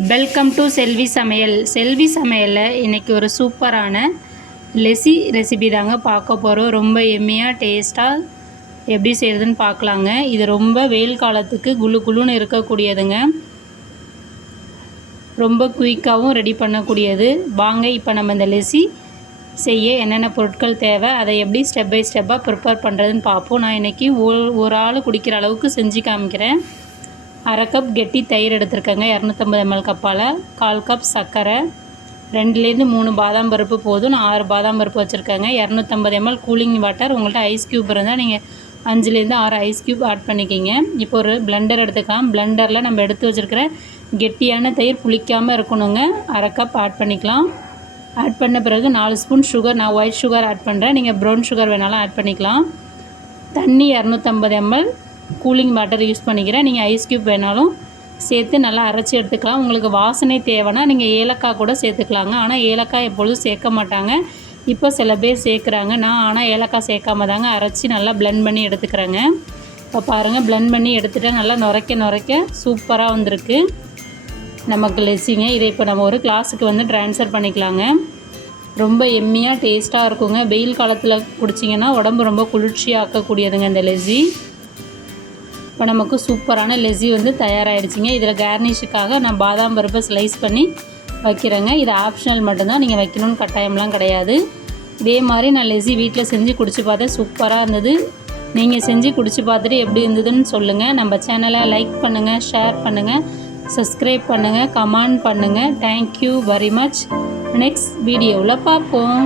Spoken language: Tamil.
வெல்கம் டு செல்வி சமையல் செல்வி சமையலில் இன்றைக்கி ஒரு சூப்பரான லெசி ரெசிபி தாங்க பார்க்க போகிறோம் ரொம்ப எம்மையாக டேஸ்ட்டாக எப்படி செய்கிறதுன்னு பார்க்கலாங்க. இது ரொம்ப வெயில் காலத்துக்கு குளு குளுன்னு இருக்கக்கூடியதுங்க. ரொம்ப குயிக்காகவும் ரெடி பண்ணக்கூடியது. வாங்க இப்போ நம்ம இந்த லெசி செய்ய என்னென்ன பொருட்கள் தேவை அதை எப்படி ஸ்டெப் பை ஸ்டெப்பாக ப்ரிப்பேர் பண்ணுறதுன்னு பார்ப்போம். நான் இன்றைக்கி ஒரு ஒரு ஆள் குடிக்கிற அளவுக்கு செஞ்சு காமிக்கிறேன். அரை கப் கெட்டி தயிர் எடுத்திருக்கேங்க இரநூத்தம்பது எம்எல் கப்பால். கால் கப் சர்க்கரை. ரெண்டுலேருந்து மூணு பாதாம் பருப்பு போதும். நான் ஆறு பாதாம் பருப்பு வச்சுருக்கேங்க. இரநூத்தம்பது எம்எல் கூலிங் வாட்டர் உங்கள்கிட்ட ஐஸ் க்யூப் இருந்தால் நீங்கள் அஞ்சுலேருந்து ஆறு ஐஸ் க்யூப் ஆட் பண்ணிக்கிங்க. இப்போ ஒரு பிளெண்டர் எடுத்துக்கலாம். பிளெண்டரில் நம்ம எடுத்து வச்சுருக்கிற கெட்டியான தயிர் புளிக்காமல் இருக்கணுங்க. அரை கப் ஆட் பண்ணிக்கலாம். ஆட் பண்ண பிறகு நாலு ஸ்பூன் சுகர் நான் ஒயிட் சுகர் ஆட் பண்ணுறேன் நீங்கள் ப்ரௌன் சுகர் வேணாலும் ஆட் பண்ணிக்கலாம். தண்ணி இரநூத்தம்பது எம்எல் கூலிங் வாட்டர் யூஸ் பண்ணிக்கிறேன். நீங்கள் ஐஸ் க்யூப் வேணாலும் சேர்த்து நல்லா அரைச்சி எடுத்துக்கலாம். உங்களுக்கு வாசனை தேவைன்னா நீங்கள் ஏலக்காய் கூட சேர்த்துக்கலாங்க. ஆனால் ஏலக்காய் எப்பொழுதும் சேர்க்க மாட்டாங்க. இப்போ சில பேர் சேர்க்குறாங்க. நான் ஆனால் ஏலக்காய் சேர்க்காம தாங்க அரைச்சி நல்லா பிளெண்ட் பண்ணி எடுத்துக்கிறேங்க. இப்போ பாருங்கள் பிளெண்ட் பண்ணி எடுத்துகிட்டேன் நல்லா நுரைக்க நுரைக்க சூப்பராக வந்திருக்கு. நமக்கு லெஸ்ஸிங்க இதை இப்போ நம்ம ஒரு கிளாஸுக்கு வந்து ட்ரான்ஸ்ஃபர் பண்ணிக்கலாங்க. ரொம்ப எம்மியாக டேஸ்ட்டாக இருக்குங்க. வெயில் காலத்தில் குடிச்சிங்கன்னா உடம்பு ரொம்ப குளிர்ச்சியாக்கக்கூடியதுங்க இந்த லெஸ்ஸி இப்போ நமக்கு சூப்பரான லெஸ்ஸி வந்து தயாராகிடுச்சிங்க இதில் கார்னிஷுக்காக நான் பாதாம் பருப்பை ஸ்லைஸ் பண்ணி வைக்கிறேங்க. இது ஆப்ஷனல் மட்டும்தான். நீங்கள் வைக்கணும்னு கட்டாயம்லாம் கிடையாது. இதே மாதிரி நான் லெஸ்ஸி வீட்டில் செஞ்சு குடிச்சு பார்த்தேன் சூப்பராக இருந்தது. நீங்கள் செஞ்சு குடிச்சு பார்த்துட்டு எப்படி இருந்ததுன்னு சொல்லுங்கள் நம்ம சேனலை லைக் பண்ணுங்கள் ஷேர் பண்ணுங்கள் சப்ஸ்கிரைப் பண்ணுங்கள் கமெண்ட் பண்ணுங்கள் தேங்க்யூ வெரி மச் நெக்ஸ்ட் வீடியோவில் பார்ப்போம்.